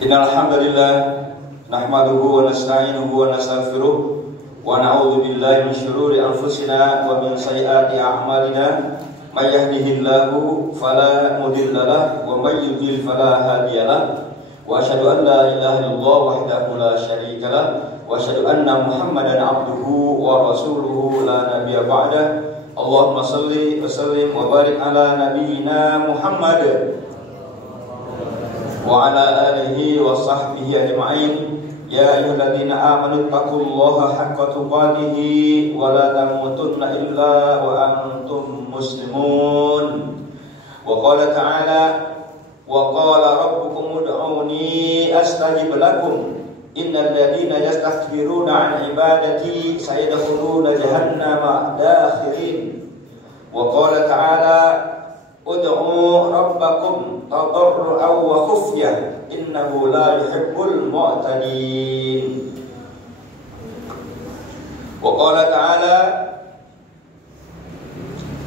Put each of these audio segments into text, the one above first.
Innal hamdalillah nahmaduhu wa nasta'inuhu wa nastaghfiruh wa na'udzu billahi min shururi anfusina wa min sayyiati a'malina may yahdihillahu fala mudilla lahu wa may yudlil fala hadiya lahu wa asyhadu an la ilaha illallah wahdahu la syarika lahu wa asyhadu anna Muhammadan abduhu wa rasuluhu la nabiyya ba'da. Allahumma shalli wa sallim wa barik ala nabiyyina Muhammad wa ala alihi wa sahbihi ajma'in. Ya ayyuhalladzina amanu taqullaha haqqa tuqatih wa la tamutunna illa wa antum muslimun. Wa qala ta'ala wa qala rabbukum ud'uni astajib lakum innal ladzina yastakbiruna 'an ibadati sayadkhuluna jahannama dakhirin. Wa qala ta'ala ud'u rabbakum tadarru'an wa khufyah innahu la yuhibbul mu'tadin. Wa qala ta'ala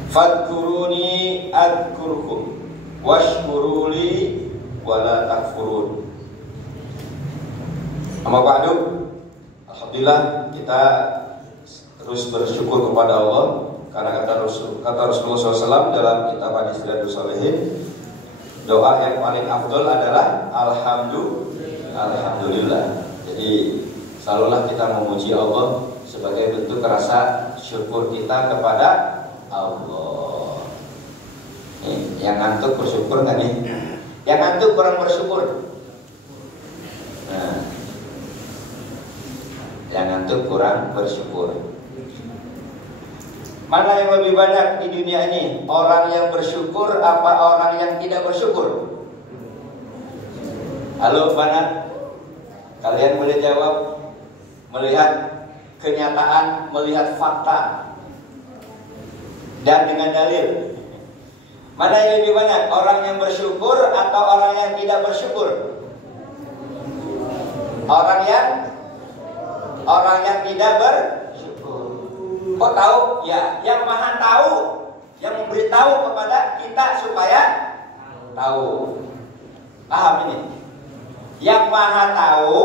fadhkuruni adhkurkum washkuruli wa la takfurun. Amma ba'du, alhamdulillah kita terus bersyukur kepada Allah karena kata Rasulullah SAW dalam kitab hadis Riyadhus Shalihin, doa yang paling afdol adalah alhamdulillah. Jadi selalulah kita memuji Allah sebagai bentuk rasa syukur kita kepada Allah. Yang ngantuk bersyukur nggak nih? Yang ngantuk kurang bersyukur. Nah, yang ngantuk kurang bersyukur. Mana yang lebih banyak di dunia ini? Orang yang bersyukur apa orang yang tidak bersyukur? Halo Banat, kalian boleh jawab. Melihat kenyataan, melihat fakta dan dengan dalil, mana yang lebih banyak? Orang yang bersyukur atau orang yang tidak bersyukur? Orang yang tidak bersyukur. Kok tahu? Ya, yang Maha tahu, yang memberitahu kepada kita supaya tahu. Paham ini? Yang Maha tahu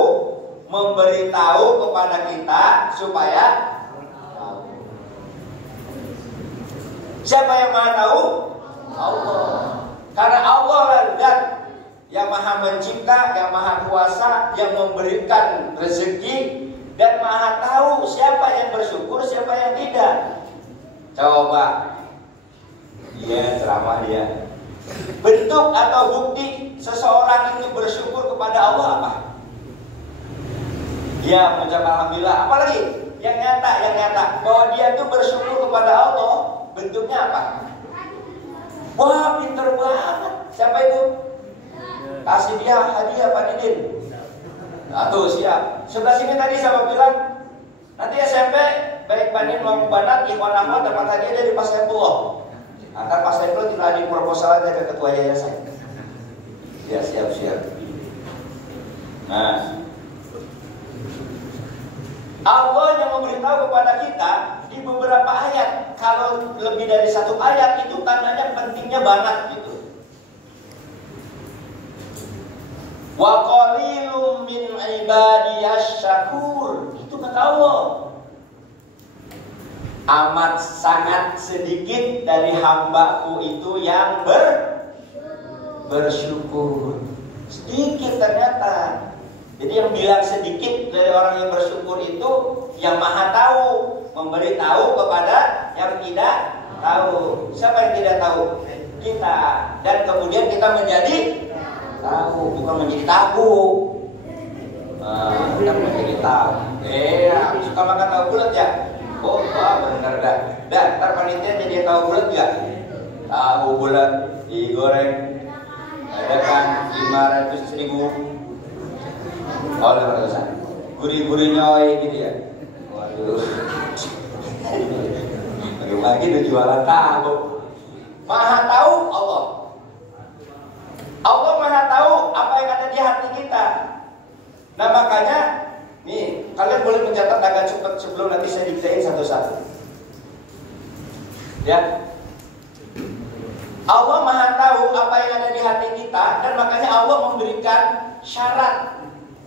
memberitahu kepada kita supaya tahu. Siapa yang Maha tahu? Allah. Karena Allah lah zat yang Maha mencipta, yang Maha kuasa, yang memberikan rezeki dan Maha tahu siapa yang bersyukur, siapa yang tidak. Coba dia ceramah dia. Bentuk atau bukti seseorang itu bersyukur kepada Allah apa? Dia mengucap alhamdulillah. Apalagi yang nyata bahwa dia itu bersyukur kepada Allah. Bentuknya apa? Wah, pinter banget. Siapa itu? Kasih dia hadiah Pak Didin. Nah tuh siap. Sebelah sini tadi saya bilang nanti SMP baik Pak Didin mau Banat, Ikhwan Ahmad dapat hadiah dari Pak Saifullah. Akan Pak Saifullah tinggal di proposal aja ke ketua yayasan. Ya siap. Nah, Allah yang memberitahu kepada kita di beberapa ayat. Kalau lebih dari satu ayat itu tandanya pentingnya banget gitu. Wa qalilum min ibadiyasy syakur. Itu kata Allah. Amat sangat sedikit dari hambaku itu yang bersyukur. Sedikit ternyata. Jadi yang bilang sedikit dari orang yang bersyukur itu yang Maha tahu, memberitahu kepada yang tidak tahu. Siapa yang tidak tahu? Kita. Dan kemudian kita menjadi tahu, bukan menjadi tahu. Kita menjadi tahu. Suka makan tahu bulat ya? Oh, benar dah. Dan ntar panitia jadi tahu bulat gak? Tahu bulat digoreng, ada kan 500.000. Oh, 500-an. Gurih-gurih nyoy gitu ya. Waduh. Pagi-pagi udah jualan tahu. Maha tahu Allah. Allah Maha tahu apa yang ada di hati kita. Nah makanya nih kalian boleh mencatat agak cepat sebelum nanti saya diktain satu-satu. Ya. Allah Maha tahu apa yang ada di hati kita dan makanya Allah memberikan syarat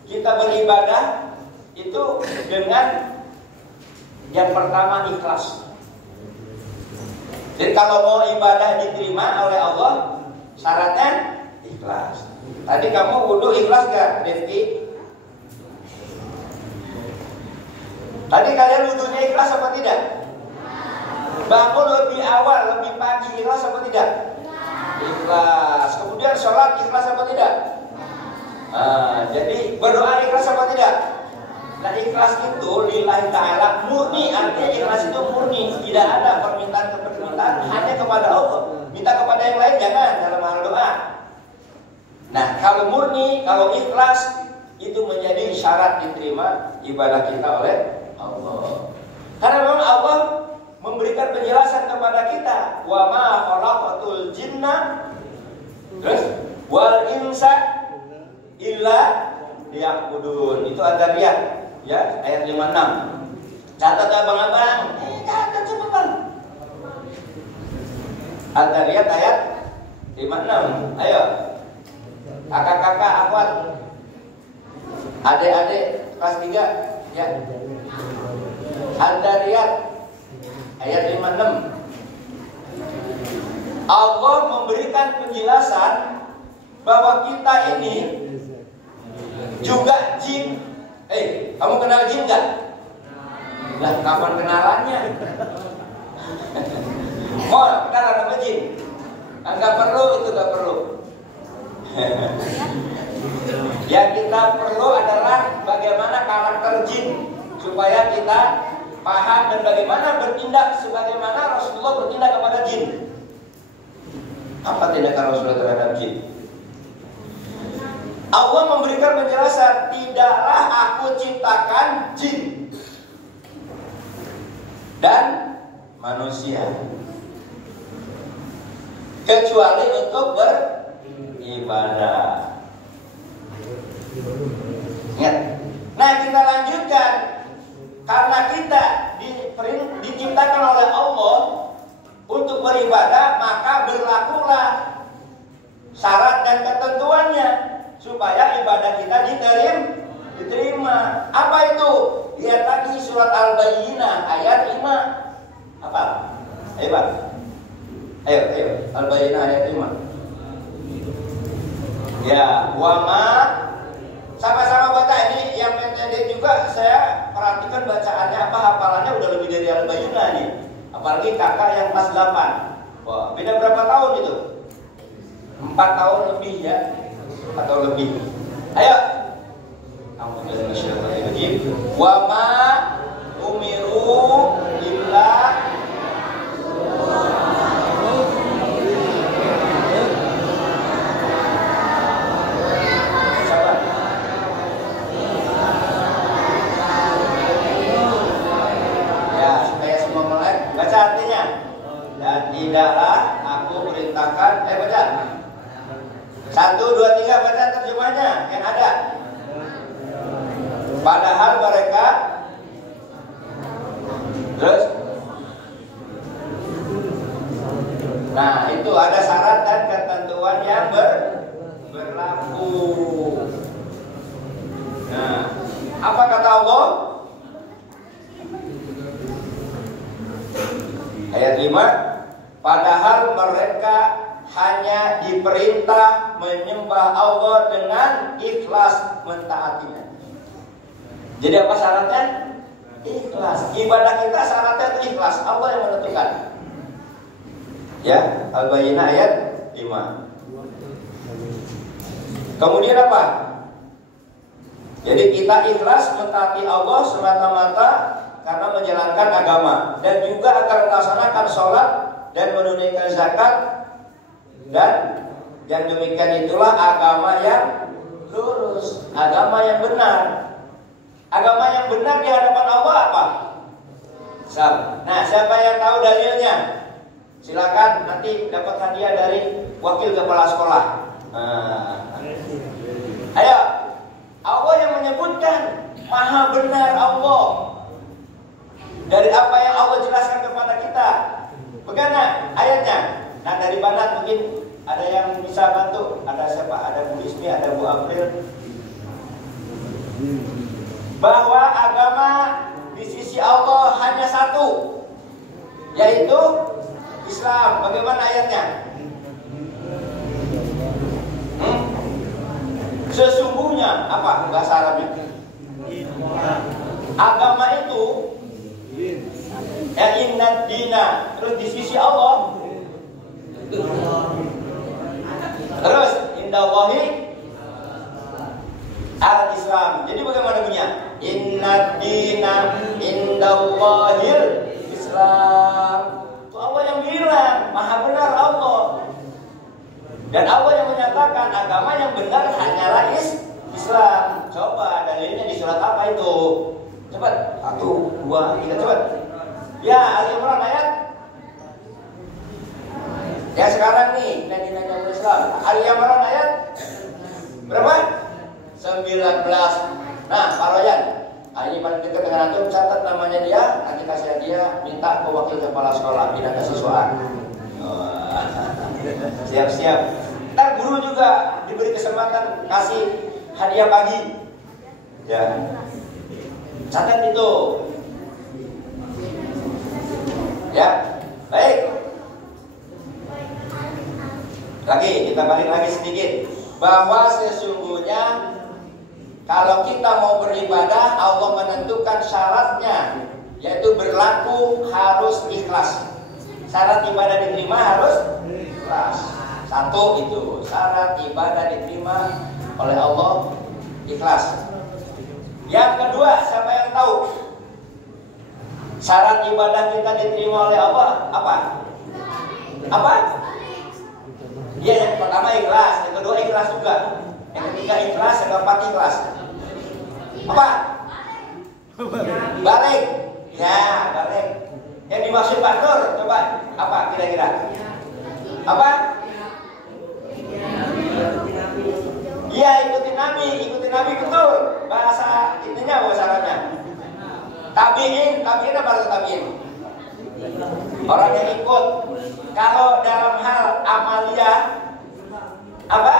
kita beribadah itu dengan yang pertama ikhlas. Jadi kalau mau ibadah diterima oleh Allah, syaratnya ikhlas. Tadi kamu wudu ikhlas gak, Rifki? Tadi kalian wudunya ikhlas apa tidak? Bangun lebih awal, lebih pagi, ikhlas apa tidak? Ikhlas. Kemudian sholat ikhlas apa tidak? Jadi berdoa ikhlas apa tidak? Nah, ikhlas itu lillahi ta'ala, murni. Artinya ikhlas itu murni, tidak ada permintaan hanya kepada Allah. Minta kepada yang lain jangan dalam hal doa. Nah, kalau murni, kalau ikhlas, itu menjadi syarat diterima ibadah kita oleh Allah. Karena memang Allah memberikan penjelasan kepada kita, wa ma khalaqatul jinna wal insa illa liya'budun. Itu Ad-Dzariyat ya, ayat 56. Catat abang-abang. Catat coba Bang. Ad-Dzariyat ayat 56. Ayo. Kakak-kakak, akhwat, adik-adik kelas 3 ya. Ad-Dzariyat ayat 56. Allah memberikan penjelasan bahwa kita ini juga jin. Kamu kenal jin gak? Lah, kapan kenalannya? Mau kenalan sama jin? Enggak perlu, itu enggak perlu. Yang kita perlu adalah bagaimana karakter jin, supaya kita paham dan bagaimana bertindak sebagaimana Rasulullah bertindak kepada jin. Apa tindakan Rasulullah terhadap jin? Allah memberikan penjelasan, tidaklah aku ciptakan jin dan manusia kecuali untuk beribadah. Ingat. Nah, kita lanjutkan. Karena kita diciptakan oleh Allah untuk beribadah, maka berlakulah syarat dan ketentuannya supaya ibadah kita diterima. Apa itu? Lihat lagi surat Al-Bayyinah ayat 5. Apa? Ayo Pak. Ayo. Al-Bayyinah ayat 5. Ya, wama. Sama-sama baca ini, yang pendek juga saya perhatikan bacaannya apa, hafalannya udah lebih dari Al-Bayyinah nih. Apalagi kakak yang kelas 8. Wah, beda berapa tahun itu? 4 tahun lebih ya, atau lebih. Ayo. Wa ma umiru illa tidaklah aku perintahkan. Baca 1, 2, 3, baca terjemahnya yang ada. Padahal mereka terus. Nah, itu ada syarat dan ketentuan yang berlaku. Nah, apa kata Allah? Ayat 5. Padahal mereka hanya diperintah menyembah Allah dengan ikhlas mentaatinya. Jadi apa syaratnya? Ikhlas. Ibadah kita syaratnya itu ikhlas. Allah yang menentukan. Ya, Al-Bayyinah ayat 5. Kemudian apa? Jadi kita ikhlas mentaati Allah semata-mata karena menjalankan agama, dan juga akan melaksanakan sholat dan menunaikan zakat, dan yang demikian itulah agama yang lurus, agama yang benar. Agama yang benar di hadapan Allah apa? Nah, siapa yang tahu dalilnya? Silakan nanti dapat hadiah dari wakil kepala sekolah. Ayo, Allah yang menyebutkan maha benar Allah dari apa yang Allah jelaskan kepada kita. Bagaimana ayatnya? Nah, dari Banat mungkin ada yang bisa bantu. Ada siapa? Ada Bu Ismi, ada Bu April, bahwa agama di sisi Allah hanya satu, yaitu Islam. Bagaimana ayatnya? Sesungguhnya apa bahasa Arabnya? Agama itu inna dina, terus di sisi Allah, terus indallahi al-Islam. Jadi bagaimana bunyinya? Inna dina indallahil Islam. Itu Allah yang bilang, maha benar Allah. Dan Allah yang menyatakan agama yang benar hanyalah Islam. Coba dalilnya di surat apa itu? Cepat, 1, 2, 3, cepat. Ya, Ali Imran ayat. Ya sekarang nih, nanya Islam. Ali Imran ayat berapa? 19. Nah, Pak Royan, ini paling dekat dengan antum, catat namanya dia, nanti kasih dia, minta ke wakil kepala sekolah, bidang kesiswaan. Siap-siap. Ntar guru juga diberi kesempatan kasih hadiah pagi. Ya. Catat itu. Ya. Baik. Lagi, kita balik lagi sedikit. Bahwa sesungguhnya kalau kita mau beribadah, Allah menentukan syaratnya, yaitu berlaku harus ikhlas. Syarat ibadah diterima harus ikhlas. Satu itu, syarat ibadah diterima oleh Allah ikhlas. Yang kedua, siapa yang tahu syarat ibadah kita diterima oleh Allah apa? Apa? Ya, yang pertama ikhlas, yang kedua ikhlas juga, yang ketiga ikhlas, yang keempat ikhlas. Apa? Balik. Ya, balik. Yang dimaksud Pak Nur, coba apa kira-kira? Apa? Iya, ikutin Nabi betul. Bahasa intinya bahasa Arabnya. Tabiin apa itu tabiin? Orang yang ikut. Kalau dalam hal amalia apa?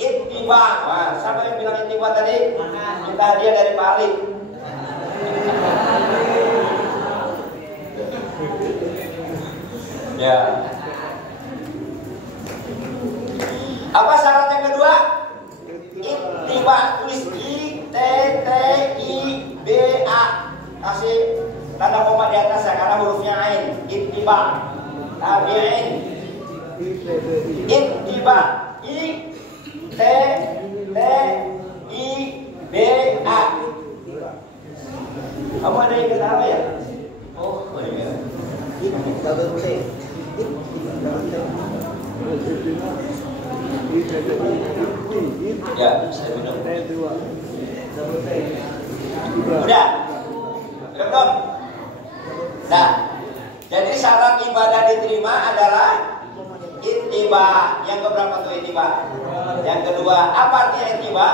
Ittiba. Wah, siapa yang bilang ittiba tadi? Minta dia dari Pak Ali. Ya. Apa syarat yang kedua? Ittiba, tulis I-T-T-I-B-A. Kasih tanda koma di atas ya, karena hurufnya ain. Ittiba. Tabi'in. Ittiba. I-T-T-I-B-A. Kamu ada yang kata apa ya? Oh, iya. Ya, saya minum. Udah? Belum? Nah, jadi syarat ibadah diterima adalah ittiba. Yang keberapa tuh ittiba? Yang kedua, apa artinya ittiba?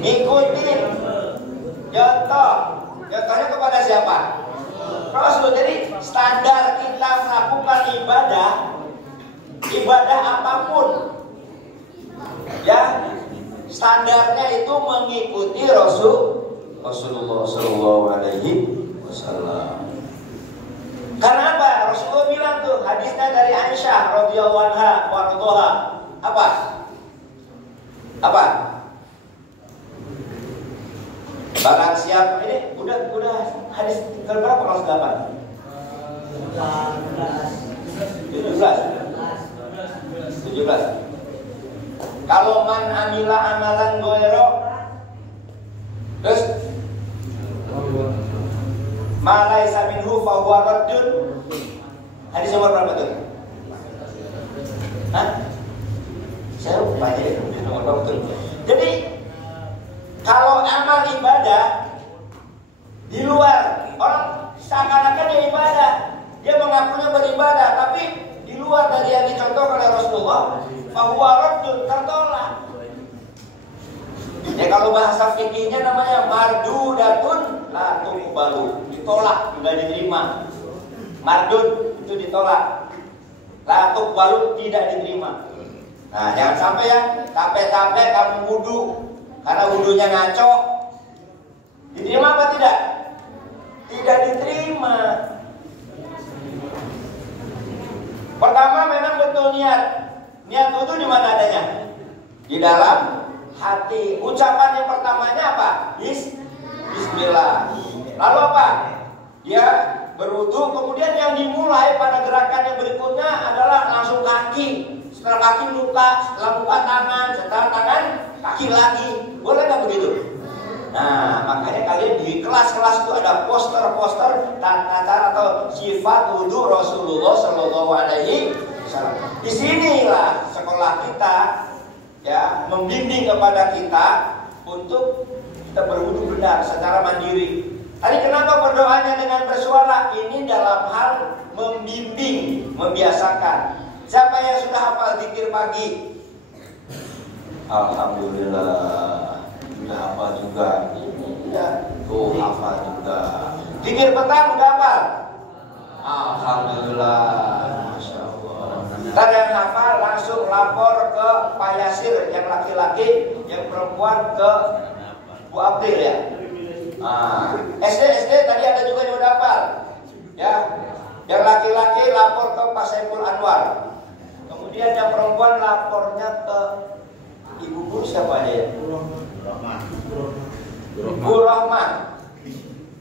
Ngikutin. Contohnya kepada siapa? Rasul. Jadi standar kita melakukan ibadah apapun, ya standarnya itu mengikuti Rasulullah Shallallahu Alaihi Wasallam. Karena apa? Rasulullah bilang tuh, hadisnya dari Aisyah radhiyallahu anha warḍaha. Apa? Barang siapa ini udah hadis berapa kalau 8? 17. Kalau man amila amalan goero, terus malai saminhu fahuwa raddun. Hadis nomor berapa tuh? Hah? Saya lupa ya, nomor berapa tuh? Jadi kalau amal ibadah di luar, orang seakan-akan dia ibadah, dia mengakunya beribadah, tapi di luar dari yang dicontohkan oleh Rasulullah, fahuwa raddun, tertolak. Ya kalau bahasa fikihnya namanya mardudatun la tuqbalu, ditolak, tidak diterima. Mardud itu ditolak, la tuqbalu, tidak diterima. Nah, jangan sampai ya capek-capek kamu wudu, karena wudhunya ngaco. Diterima apa tidak? Tidak diterima. Pertama memang betul niat. Niat wudhu di mana adanya? Di dalam hati. Ucapan yang pertamanya apa? Bismillah. Lalu apa? Dia berwudu, kemudian yang dimulai pada gerakan yang berikutnya adalah langsung kaki. Setelah kaki luka, setelah luka tangan, setelah tangan kaki lagi. Boleh nggak begitu? Nah, makanya kalian di kelas-kelas itu ada poster-poster tata cara atau sifat wudu Rasulullah Shallallahu Alaihi Wasallam. Di sinilah sekolah kita ya membimbing kepada kita untuk kita berwudu benar secara mandiri. Tadi kenapa berdoanya dengan bersuara? Ini dalam hal membimbing, membiasakan. Siapa yang sudah hafal zikir pagi? Alhamdulillah, sudah hafal juga. Ya, tuh hafal juga. Zikir petang udah hafal? Alhamdulillah, masya Allah. Ntar yang hafal langsung lapor ke Pak Yasir yang laki-laki, yang perempuan ke Bu April ya. SD tadi ada juga yang udah hafal ya. Yang laki-laki lapor ke Pak Saiful Anwar. Kemudian yang perempuan lapornya ke Ibu Guru siapa aja ya? Bu Rahman,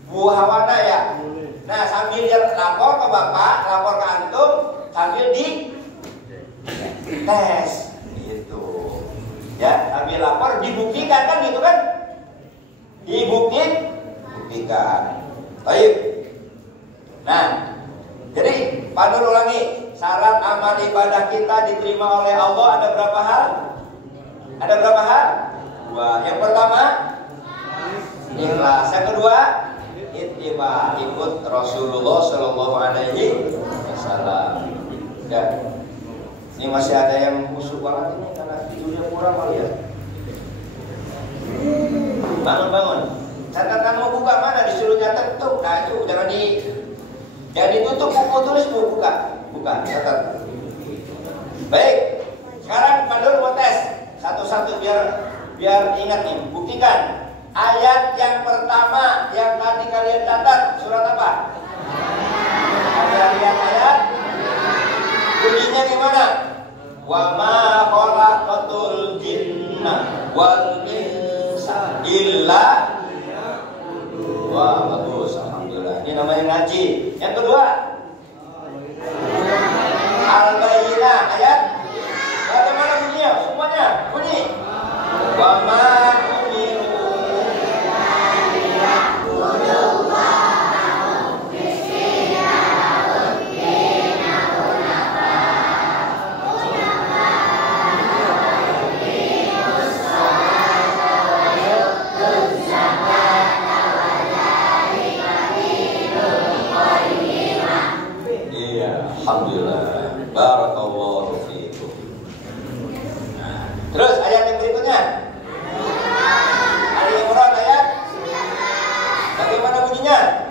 Bu Hawana ya. Nah sambil dia lapor ke Bapak, lapor ke Antum, sambil di tes gitu ya, sambil lapor dibuktikan kan gitu kan? Dibuktikan. Baik. Nah, jadi Pak Nur ulangi, syarat amal ibadah kita diterima oleh Allah ada berapa hal? Ada berapa hal? Dua. Yang pertama, ikhlas. Yang kedua, ittiba, ikut Rasulullah Shallallahu Alaihi Wasallam. Dan ini masih ada yang busuk banget ini karena tidurnya kurang kali ya. Bangun. Catatan mau buka mana? Disuruh catat tuh. Nah itu jangan ditutup, buku tulis buka catat. Baik. Sekarang Pak Nur mau tes satu-satu biar ingat nih. Buktikan ayat yang pertama yang tadi kalian catat surat apa? Ada lihat ayat. Bunyinya gimana? Wa ma khalaqatul jinna wal insa illa. Wah, bagus, alhamdulillah. Ini namanya ngaji. Yang kedua, Al-Bayyinah ayat. Bagaimana bunyinya? Semuanya bunyi. Wa ma umiru alhamdulillah. Barakallahu fiikum. Terus ayat yang berikutnya. Ali Imran ayat. Bagaimana bunyinya?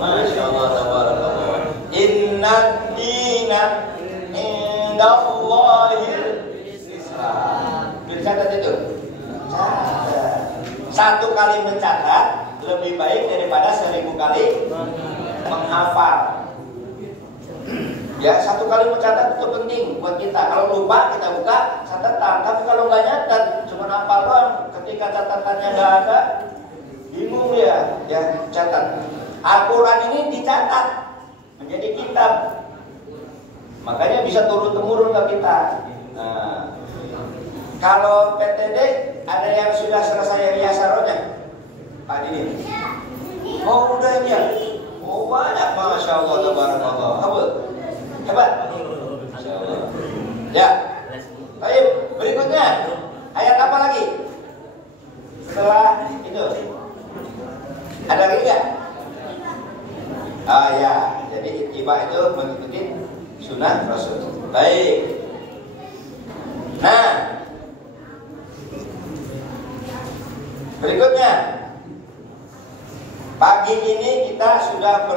Masya Allah, tabarakallah. Inna dina indallahil Islam. Dicatat itu. Satu kali mencatat lebih baik daripada 1000 kali menghafal. Ya, satu kali mencatat itu penting buat kita. Kalau lupa kita buka catatan. Tapi kalau nggak nyatat, cuma hafal doang. Ketika catatannya nggak ada, bingung ya catat. Al-Quran ini dicatat menjadi kitab. Makanya bisa turun-temurun ke kita. Nah, kalau PTD ada yang sudah selesai riasaronya. Pak ini, oh udah ya, oh banyak, masya Allah, tabarakallah, hebat, masya Allah. Ya, baik, berikutnya ayat apa lagi? Setelah itu, ada lagi nggak? Ya, jadi ittiba itu mengikuti sunnah Rasul. Baik. Nah, berikutnya. Pagi ini kita sudah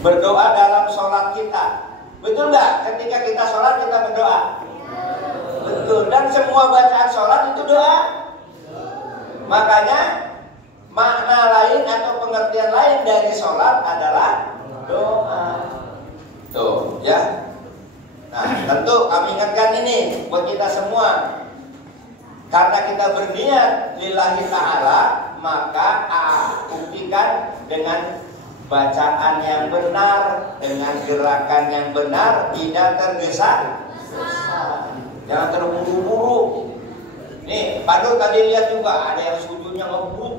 berdoa dalam sholat kita. Betul nggak? Ketika kita sholat kita berdoa. Betul. Dan semua bacaan sholat itu doa. Makanya makna lain atau pengertian lain dari sholat adalah doa. Tuh, ya. Nah, tentu kami ingatkan ini buat kita semua. Karena kita berniat lillahi ta'ala, maka buktikan dengan bacaan yang benar, dengan gerakan yang benar, tidak tergesa-gesa. Jangan terburu-buru. Nih, Pak Dul tadi lihat juga ada yang sujudnya ngebut,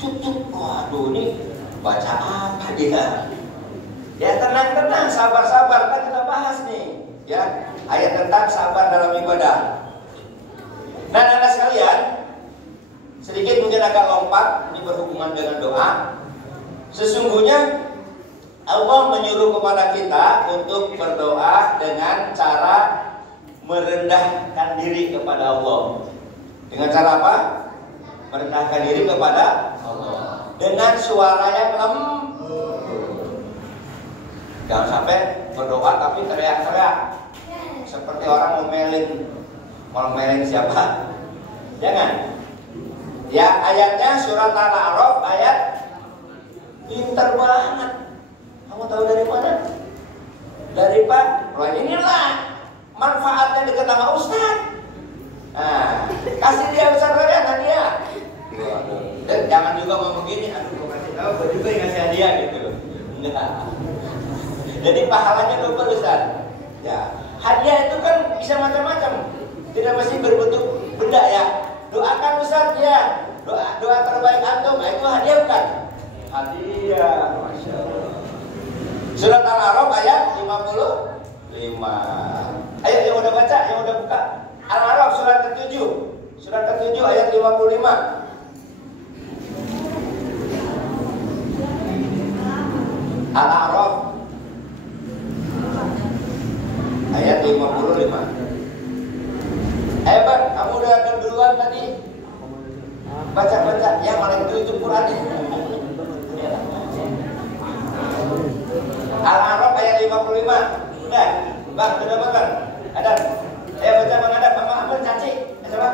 cucuk. Waduh, ini baca apa dia? Ya tenang-tenang, sabar-sabar. Kita bahas nih, ya ayat tentang sabar dalam ibadah. Nah, anak sekalian, sedikit mungkin agak lompat, ini berhubungan dengan doa. Sesungguhnya Allah menyuruh kepada kita untuk berdoa dengan cara merendahkan diri kepada Allah. Dengan cara apa? Merendahkan diri kepada Allah dengan suara yang lembut. Jangan sampai berdoa tapi teriak-teriak seperti orang ngomelin siapa? Jangan. Ya, ayatnya surat Al-A'raf ayat pinter banget. Kamu tahu dari mana? Dari Pak. Wah, inilah manfaatnya dekat sama Ustaz. Nah, kasih dia besar kalian hadiah. Dan jangan juga ngomong gini, aduh gue kasih tahu, gue juga yang ngasih hadiah gitu. Enggak. Jadi pahalanya double Ustaz. Ya, hadiah itu kan bisa macam-macam. Tidak mesti berbentuk benda ya. Doakan Ustaz ya. Doa terbaik antum, itu hadiah bukan? Hadiah. Masya Allah. Surat Al-A'raf ayat 55. Ayo yang udah baca, yang udah buka. Al-A'raf surat ke-7. Surat ke-7 ayat 55. Al-A'raf ayat 55. Ayo Bang, kamu udah ada duluan tadi. Baca-baca, ya malah itu Quran. Al-A'raf ayat 55. Udah, Bang, udah makan. Ada. Ayo baca Bang Adam, Bang Ahmad, Caci. Coba.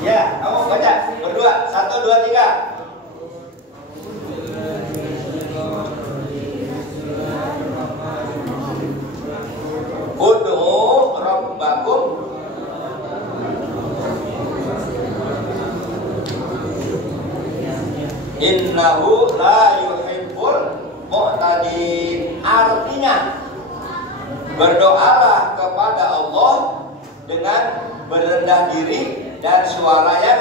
Ya, kamu baca berdua. 1, 2, 3. Ud'u rabbakum innahu la yuhibbul mu'tadin. Artinya berdoalah kepada Allah dengan berendah diri dan suara yang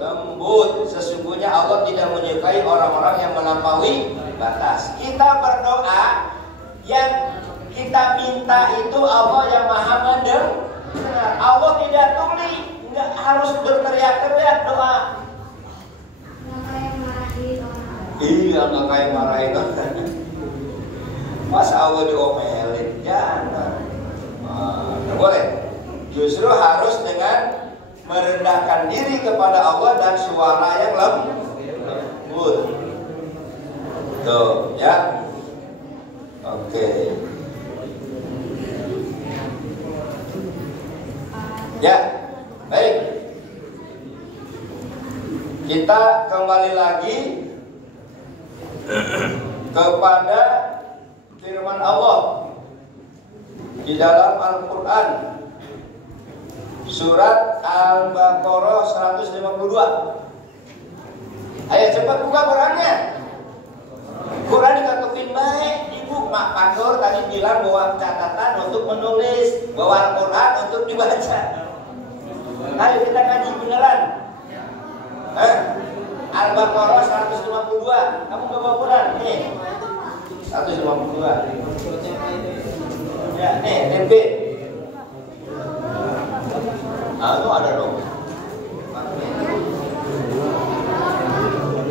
lembut. Sesungguhnya Allah tidak menyukai orang-orang yang melampaui batas. Kita berdoa, yang kita minta itu Allah yang Maha mendengar. Allah tidak tuli, nggak harus berteriak-teriak doa. Iya, nggak kayak marahin orang. Masa Allah diomelin? Jangan. Boleh. Justru harus dengan merendahkan diri kepada Allah dan suara yang lembut. Tuh, ya. Oke. Ya, baik. Kita kembali lagi kepada firman Allah di dalam Al-Quran, surat Al-Baqarah 152. Ayo cepat buka Qurannya. Quran dikatupin baik. Ibu Mak Pandur tadi bilang bahwa catatan untuk menulis, bahwa Al-Quran untuk dibaca. Ayo kita kaji beneran. Al-Baqarah 152. Kamu bawa Quran nih. 152. Ya, nih, terbit. Nah, itu ada dong.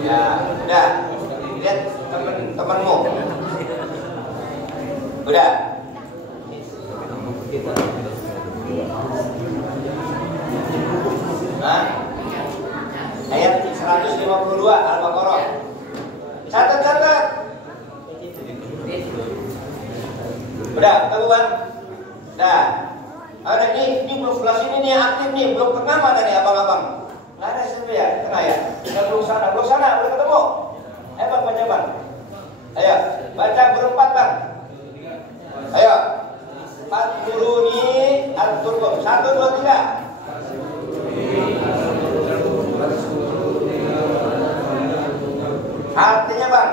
Ya, udah. Lihat teman-temanmu. Udah. Nah, ayat 152 Al-Baqarah. Catat. Udah, ketemu kan? Nah, ada ini belum sebelah sini nih yang aktif nih, belum tengah mana nih abang-abang? Nggak ada sih ya, tengah ya. Kita belum sana, udah ketemu. Bang, baca bang. Ayo, baca berempat bang. Ayo, Fadkuruni Adkurkum. 1, 2, 3. Artinya bang.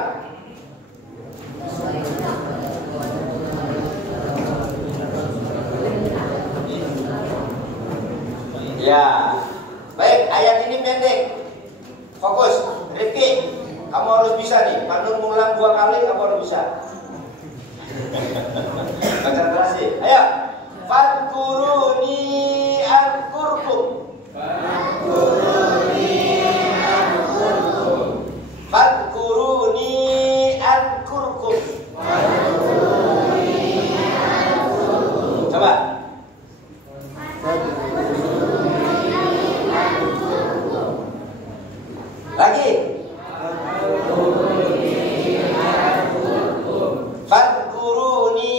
Ya, baik, ayat ini pendek. Fokus, Rifki, kamu harus bisa nih. Panur ngulang 2 kali, kamu harus bisa. Konsentrasi. Ayo, Fadkuruni Adkurkum. Fadkuruni Adkurkum. Coba. Lagi. Fadkuruni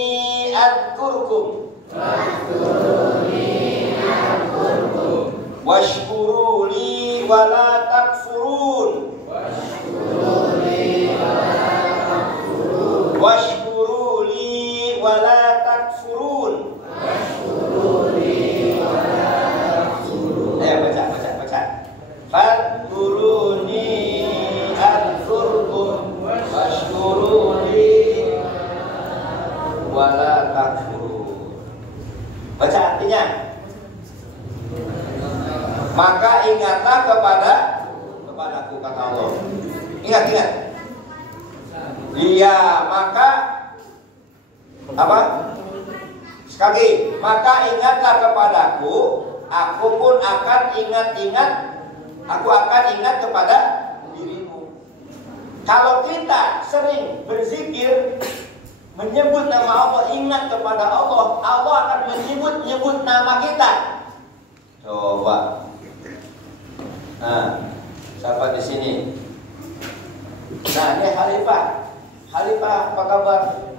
adkurkum. Washkuruli wala takfurun. Washkuruli wala takfurun. Ayo baca. Fadkuruni adkurkum washkuruli wala takfurun. Baca artinya. Maka ingatlah kepadaku, kata Allah. Ingat. Iya, maka apa? Sekali, maka ingatlah kepadaku, aku pun akan ingat. Aku akan ingat kepada dirimu. Kalau kita sering berzikir, menyebut nama Allah, ingat kepada Allah, Allah akan menyebut nama kita. Coba. Nah, siapa di sini? Nah, ini Khalifah, apa kabar?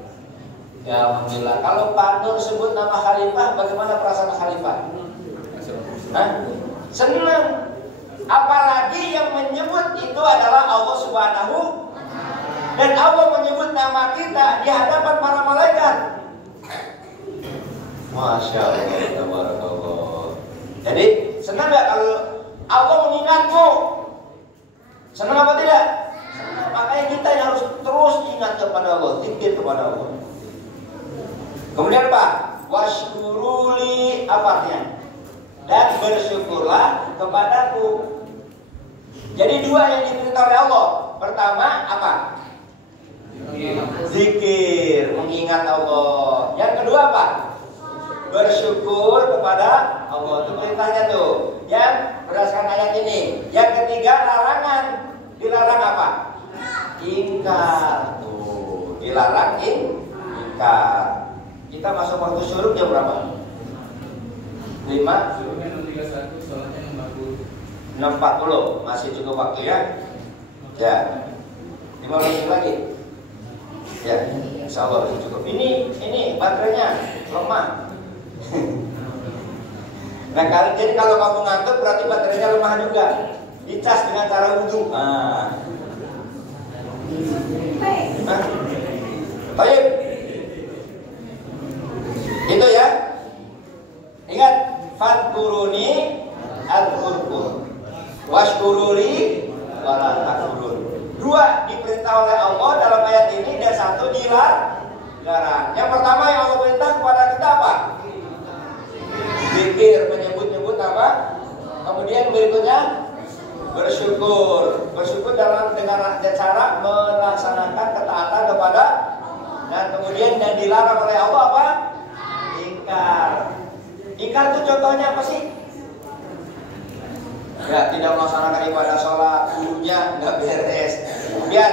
Ya, alhamdulillah. Kalau Pak Nur sebut nama Khalifah, bagaimana perasaan Khalifah? Senang. Apalagi yang menyebut itu adalah Allah Subhanahu, dan Allah menyebut nama kita di hadapan para malaikat. Masya Allah, tabarakallah. Jadi senang gak kalau Allah mengingatmu? Senang apa tidak? Senang. Makanya kita yang harus terus ingat kepada Allah, zikir kepada Allah. Kemudian apa? Washkuruli, apa artinya? Dan bersyukurlah kepadaku. Jadi 2 yang diperintah oleh Allah. Pertama apa? Zikir, mengingat Allah. Yang kedua apa? Bersyukur kepada Allah. Itu perintahnya tuh. Yang berdasarkan ayat ini. Yang ketiga larangan. Dilarang apa? Ingkar. Tuh, dilarang ingkar. Kita masuk waktu syuruk jam berapa? 5 6.40. Masih cukup waktu ya. Ya, 5 menit lagi. Ya, insya Allah masih cukup. Ini baterainya lemah. Nah, jadi kalau kamu ngantuk berarti baterainya lemah juga. Dicas dengan cara wudhu. Baik. Itu ya. Ingat, fadkuruni adkurkum. Washkuruli wala takfurun. 2 diperintah oleh Allah dalam ayat ini, dan 1 dilarang. Yang pertama yang Allah perintah kepada kita apa? Zikir, menyebut apa? Kemudian berikutnya bersyukur. Bersyukur dengan cara melaksanakan ketaatan kepada, dan kemudian yang dilarang oleh Allah apa? Ingkar. Ingkar itu contohnya apa sih? Ya, tidak melaksanakan ibadah sholat, gurunya nggak beres. Kemudian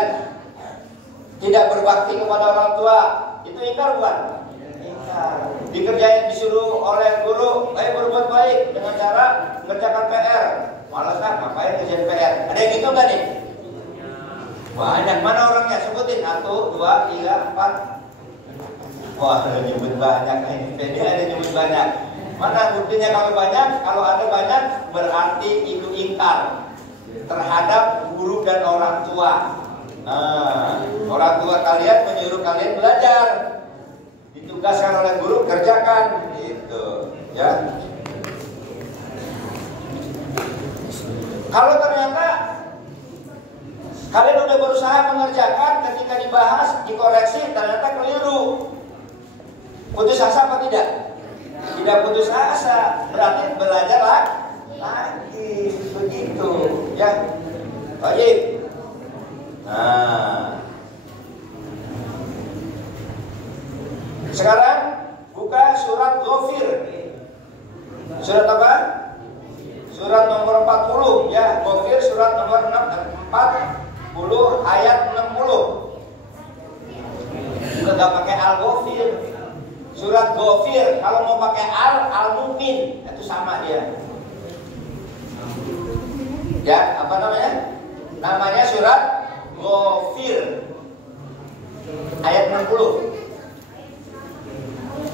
tidak berbakti kepada orang tua, itu ingkar bukan? Ingkar. Dikerjain, disuruh oleh guru, berbuat baik dengan cara mengerjakan PR. Malas kan, ngapain kerjain PR? Ada yang gitu nggak nih? Banyak. Mana orangnya? Sebutin. 1, 2, 3, 4. Wah, ada nyebut banyak ini. Jadi ada nyebut banyak. Mana buktinya kalau banyak? Kalau ada banyak berarti itu ingkar terhadap guru dan orang tua. Nah, orang tua kalian menyuruh kalian belajar, ditugaskan oleh guru kerjakan, gitu, ya. Kalau ternyata kalian udah berusaha mengerjakan, ketika dibahas, dikoreksi, ternyata keliru, putus asa apa tidak? Tidak putus asa, berarti belajar lagi, begitu, ya. Baik. Nah, sekarang buka surat Ghafir. Surat apa? Surat nomor 40, ya. Ghafir surat nomor 40 ayat 60. Enggak pakai Al-Ghafir. Surat Ghafir, kalau mau pakai Al-Mu'min, itu sama dia. Ya, apa namanya? Namanya surat Ghafir ayat 60.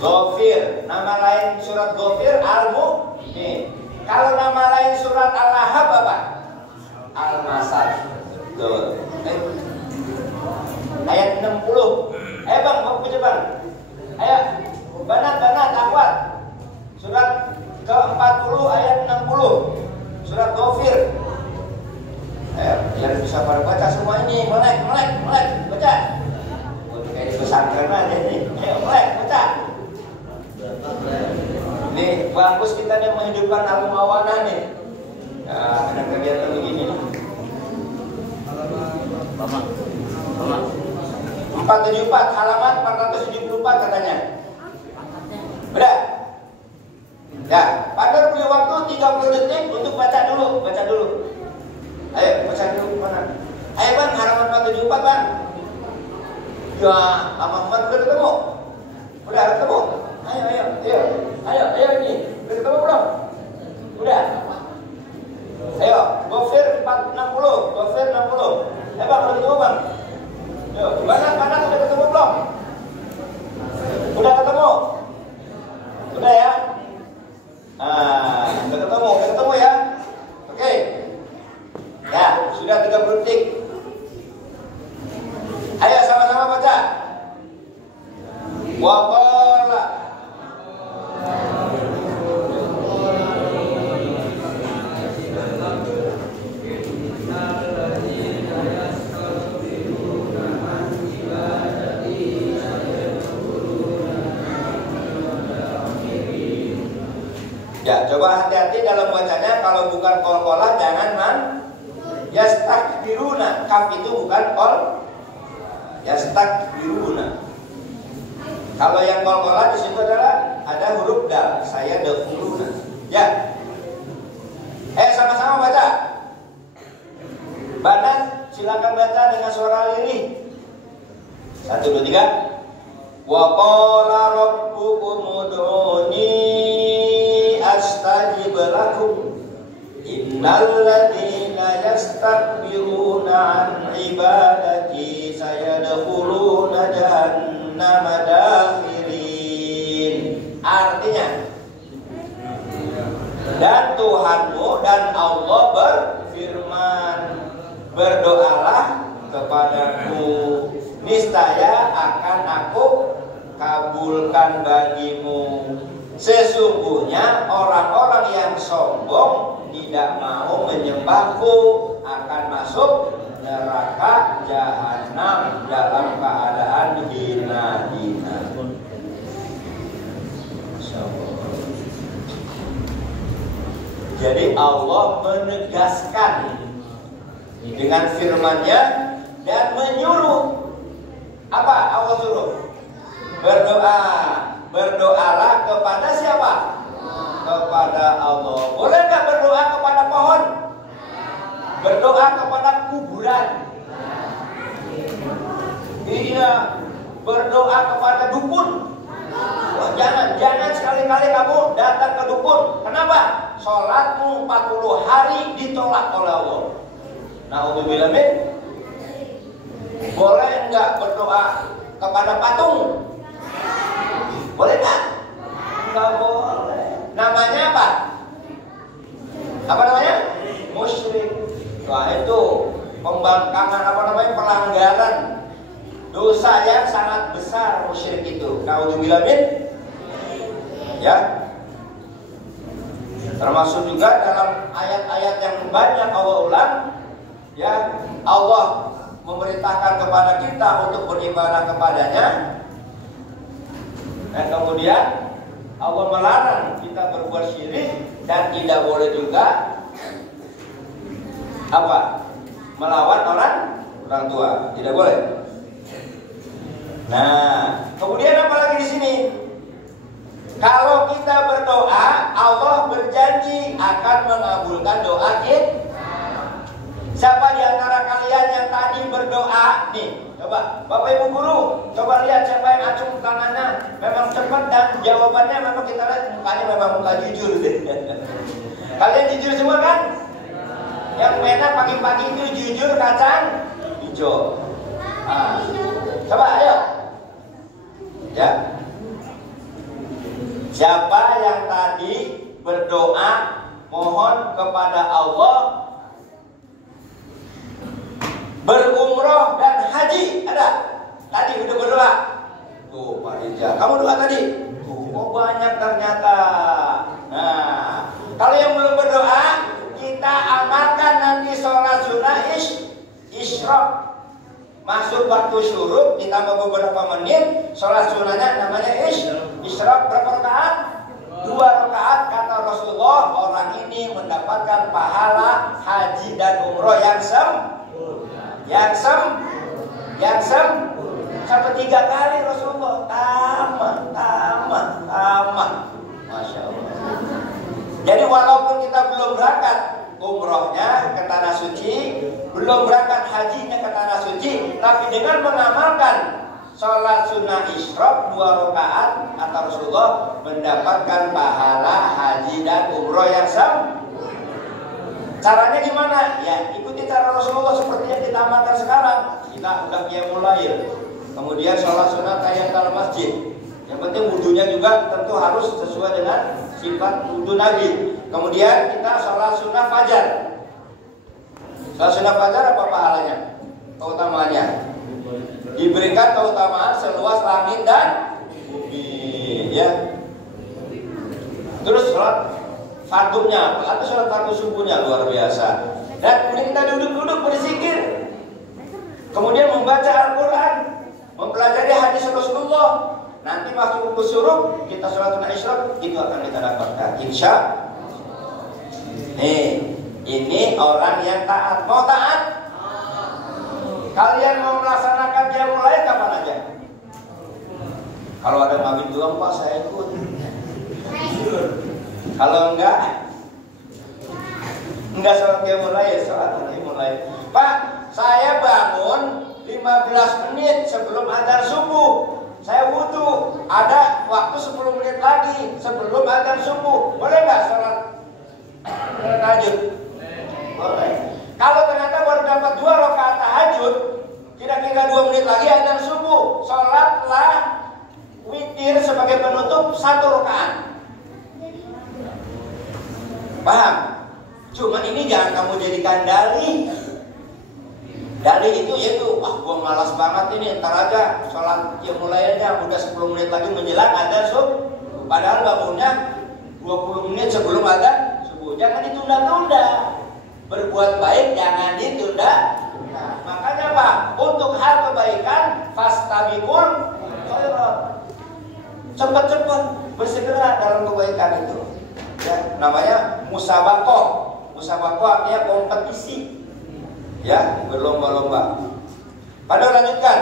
Ghafir, nama lain surat Ghafir Al-Mu'min. Kalau nama lain surat Al-Lahab apa? Al-Masad. Tuh. Ayat 60. Ayo bang, mau punya bang. Ayo, banat, akwat. Surat ke-40 ayat 60. Surat Ghafir. Ayo, biar bisa pada baca semua ini. Melek, baca. Kayak di pesantren aja nih. Ayo, melek, baca. Nih, bagus kita nih menghidupkan al-mawanah nih. Nah, ada kegiatan begini. 474, halaman 474 katanya. Udah? Ya, Pak punya waktu 30 detik untuk baca dulu. Ayo, baca dulu mana? Ayo bang, halaman 474 bang. Ya, Ahmad udah ketemu? Udah ketemu? Ayo ini. Udah ketemu belum? Udah. Ayo, Ghafir 460, Ghafir 60. Bang, udah ketemu bang? Yo, mana udah ketemu belum? Udah ketemu? Udah ya? Nah, udah ketemu ya? Oke. Ya, sudah 30 detik. Ayo sama-sama baca. Wa qala. Ya, coba hati-hati dalam bacanya. Kalau bukan qol-qolah jangan man yastakbiruna. Kaf itu bukan qol, yastakbiruna. Kalau yang qol-qolah di situ adalah ada huruf dal. Saya dakhuluna. Ya. Sama-sama baca. Banat silakan baca dengan suara lirih. 1, 2, 3. Wa qala rabbukum ud'uni astajib lakum innal ladzina yastakbiruna an ibadati sayadkhuluna jahannama dakhirin. Artinya, dan Tuhanmu dan Allah berfirman, berdoalah kepadaku, niscaya akan aku kabulkan bagimu. Sesungguhnya orang-orang yang sombong tidak mau menyembahku akan masuk neraka jahanam dalam keadaan hina-hina. Jadi Allah menegaskan dengan firman-Nya dan menyuruh. Apa Allah suruh? Berdoalah kepada siapa? Kepada Allah. Boleh nggak berdoa kepada pohon? Berdoa kepada kuburan? Iya. Berdoa kepada dukun? Oh, jangan sekali-kali kamu datang ke dukun. Kenapa? Sholatmu 40 hari ditolak oleh Allah. Na'udzubillah min. Boleh nggak berdoa kepada patung? Boleh nggak? Nggak boleh. Namanya apa? Apa namanya? Musyrik. Wah itu pembangkangan pelanggaran dosa yang sangat besar musyrik itu. Naudzubillah min. Ya. Termasuk juga dalam ayat-ayat yang banyak Allah ulang, ya, Allah memerintahkan kepada kita untuk beribadah kepadanya, dan kemudian Allah melarang kita berbuat syirik dan tidak boleh juga apa? Melawan orang tua, tidak boleh. Nah, kemudian apa lagi di sini? Kalau kita berdoa, Allah berjanji akan mengabulkan doa kita. Siapa di antara kalian yang tadi berdoa? Nih, coba Bapak Ibu Guru, coba lihat siapa yang acung tangannya. Memang cepat dan jawabannya memang kita lihat mukanya memang muka jujur. Kalian jujur semua kan? Yang merah pagi-pagi itu jujur kacang hijau. Nah, coba ayo. Ya. Siapa yang tadi berdoa mohon kepada Allah berumroh dan haji? Ada? Tadi udah berdoa. Tuh Pak Rijal, kamu doa tadi? Tuh, oh banyak ternyata. Nah, kalau yang belum berdoa, kita amalkan nanti sholat sunnah isyraq. Masuk waktu syuruk ditambah beberapa menit, sholat sunnahnya namanya isyraq. Berapa rakaat? 2 rakaat. Kata Rasulullah, orang ini mendapatkan pahala haji dan umroh yang sampai 3 kali Rasulullah. Tamah. Masya Allah. Jadi walaupun kita belum berangkat umrohnya ke tanah suci, belum berangkat hajinya ke tanah suci, tapi dengan mengamalkan sholat sunnah isyraq 2 rakaat, kata Rasulullah mendapatkan pahala haji dan umroh yang Caranya gimana? Ya ikuti cara Rasulullah seperti yang kita amalkan sekarang. Kita udah qiyamul lail, kemudian sholat sunnah tahiyatul masjid. Yang penting wudunya juga tentu harus sesuai dengan sifat wudu Nabi. Kemudian kita sholat sunnah fajar. Sholat sunnah fajar apa pahalanya? Keutamaannya diberikan keutamaan seluas langit dan bumi, ya. Terus sholat fardunya atau sholat fardu subuhnya luar biasa. Dan kemudian kita duduk-duduk berzikir, kemudian membaca Al-Quran, mempelajari hadis Rasulullah. Nanti masuk ke syuruk, kita sholat sunnah isyraq, itu akan kita dapatkan insya. Nih, ini orang yang taat. Mau taat? Kalian mau melaksanakan qiyamul lail kapan aja? Kalau ada maghrib doang Pak, saya ikut. Kalau enggak sholat qiyamul lail, sholat qiyamul lail. Pak, saya bangun 15 menit sebelum adzan subuh. Saya wudu, ada waktu 10 menit lagi sebelum adzan subuh. Boleh nggak sholat tahajud? Boleh. Kalau ternyata baru dapat 2 rakaat tahajud, kira-kira 2 menit lagi adzan subuh, sholatlah witir sebagai penutup 1 rakaat. Paham? Cuman ini jangan kamu jadikan dalih. Dalih itu yaitu, gua malas banget ini, ntar aja sholat qiyamul lailnya udah 10 menit lagi menjelang adzan subuh. Padahal bangunnya 20 menit sebelum adzan subuh. Jangan ditunda-tunda. Berbuat baik jangan ditunda. Nah, makanya apa? Untuk hal kebaikan fastabiqul khairat. Cepat-cepat bersegera dalam kebaikan itu. Ya, namanya musabaqah. Musabaqah artinya kompetisi. Ya, berlomba-lomba. Pada lanjutkan.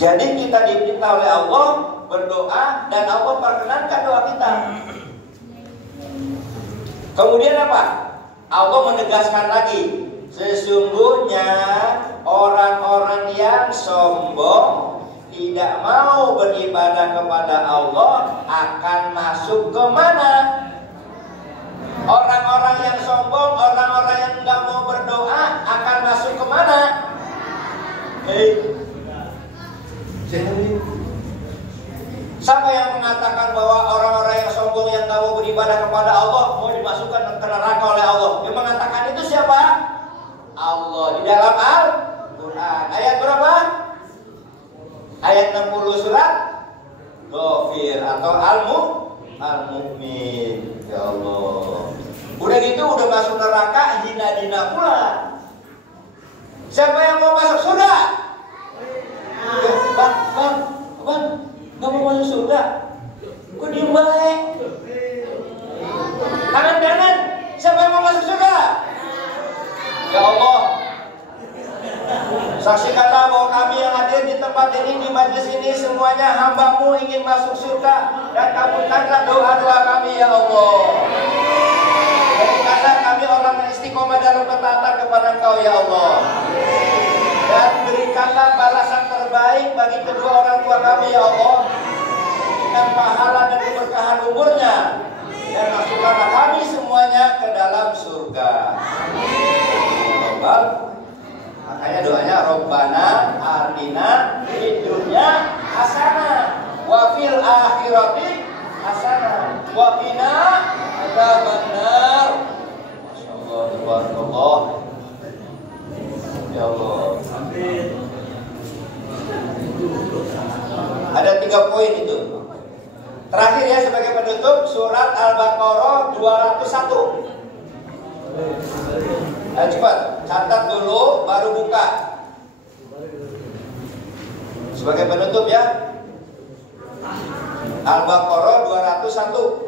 Jadi kita diminta oleh Allah berdoa dan Allah perkenankan doa kita. Kemudian apa? Allah menegaskan lagi, sesungguhnya orang-orang yang sombong tidak mau beribadah kepada Allah akan masuk ke mana? Orang-orang yang sombong, orang-orang yang nggak mau berdoa akan masuk ke mana? atau al-mu'min. Ya Allah. Udah gitu udah masuk neraka hina-hina pula. Siapa yang mau masuk surga? Bang, nggak mau masuk surga? Kok diem baik? Tangan kanan, siapa yang mau masuk surga? Ya Allah, saksikanlah bahwa kami yang hadir di tempat ini, di majelis ini, semuanya hamba-Mu ingin masuk surga, dan kabulkanlah doa-doa kami ya Allah. Jadikanlah kami orang yang istiqomah dalam ketaatan kepada Engkau ya Allah. Dan berikanlah balasan terbaik bagi kedua orang tua kami ya Allah, dengan pahala dan keberkahan umurnya, dan masukkanlah kami semuanya ke dalam surga. Amin. Makanya doanya Rabbana atina fid dunya hasanah wa fil akhirati hasanah wa qina adzabannar. Masyaallah, tabarakallah. Ya Allah. Amin. Ada 3 poin itu. Terakhir ya sebagai penutup, surat Al-Baqarah 201. Ayo cepat, catat dulu baru buka. Sebagai penutup ya, Al-Baqarah 201.